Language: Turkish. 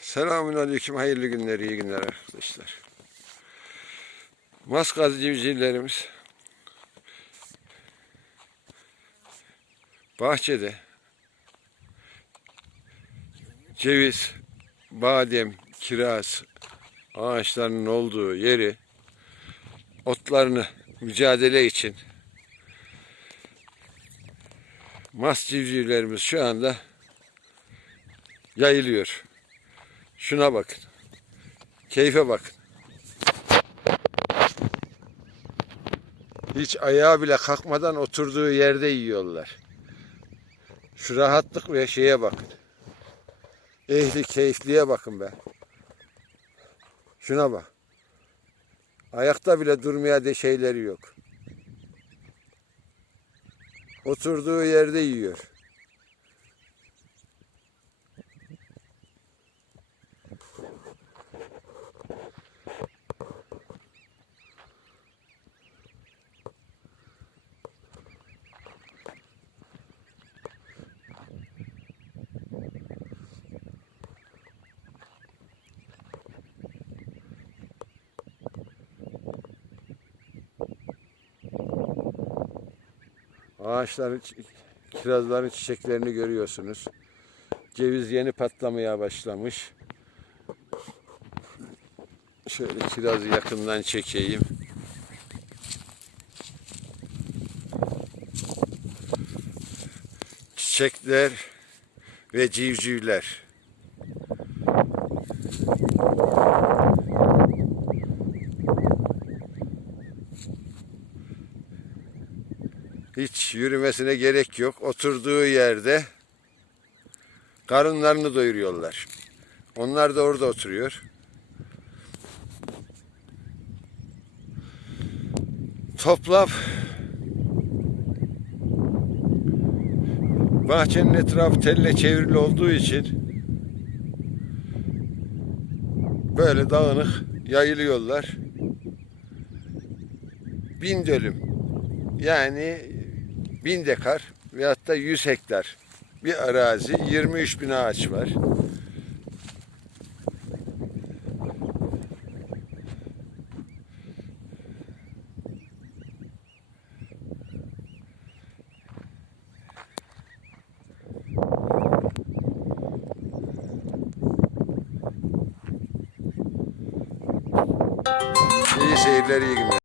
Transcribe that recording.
Selamun Aleyküm, hayırlı günler, iyi günler arkadaşlar. Maskaz civcivlerimiz bahçede ceviz, badem, kiraz ağaçlarının olduğu yeri otlarını mücadele için mas civcivlerimiz şu anda yayılıyor. Şuna bakın. Keyfe bakın. Hiç ayağa bile kalkmadan oturduğu yerde yiyorlar. Şu rahatlık ve şeye bakın. Ehli keyifliye bakın be. Şuna bak. Ayakta bile durmaya de şeyleri yok. Oturduğu yerde yiyor. Ağaçların, kirazların çiçeklerini görüyorsunuz. Ceviz yeni patlamaya başlamış. Şöyle kirazı yakından çekeyim. Çiçekler ve civcivler. Hiç yürümesine gerek yok. Oturduğu yerde karınlarını doyuruyorlar. Onlar da orada oturuyor. Toplam bahçenin etrafı telle çevrili olduğu için böyle dağınık yayılıyorlar. Bin dönüm yani bin dekar veyahut da 100 hektar bir arazi 23 bin ağaç var. İyi seyirler, iyi günler.